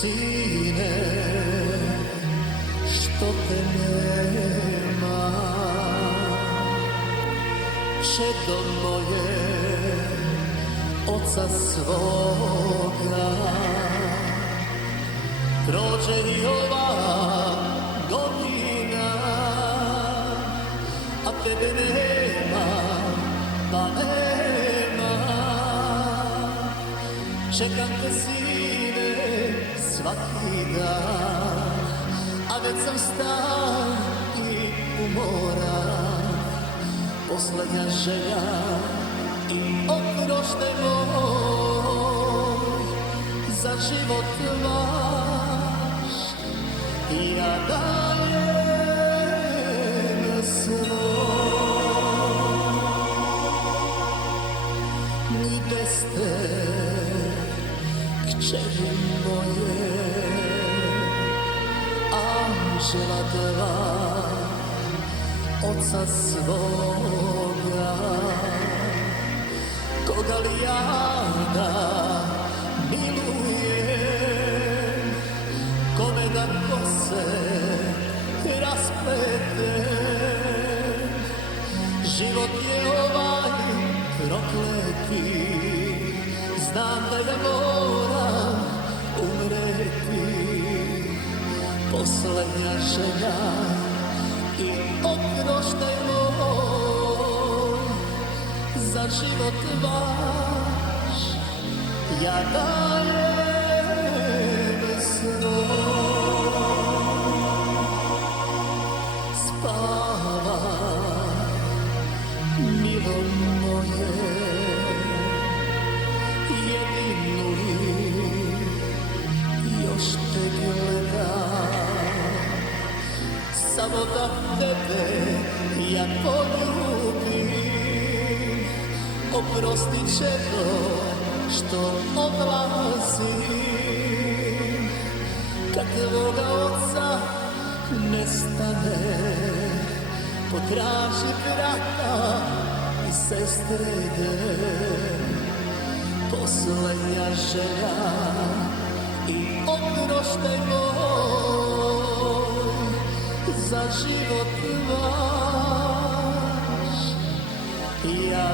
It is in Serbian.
Sine, što te nema, čedo moje, oca svoga. Prođe i ova godina, a tebe nema, pa nema. Čekam te, sine, svaki dan, a već sam star i umoran. Poslednja želja i oproštaj moj, za život vaš ja dajem svoj. Gde ste, kćeri moje, anđela dva, oca svoga? Koga li ja da milujem, kome da kose raspletem? Život je ovaj prokleti, znam da ja moram umreti. Poslednja želja i oproštaj moj, za život vaš ja dajem svoj. Spavaj, milo moje, jedinu li još te gledam, samo da tebe ja poljubim. Oprostit će to što odlazim, kad tvoga oca nestane. Potraži brata i sestre, poslednja želja i oproštaj moj, za život vaš ja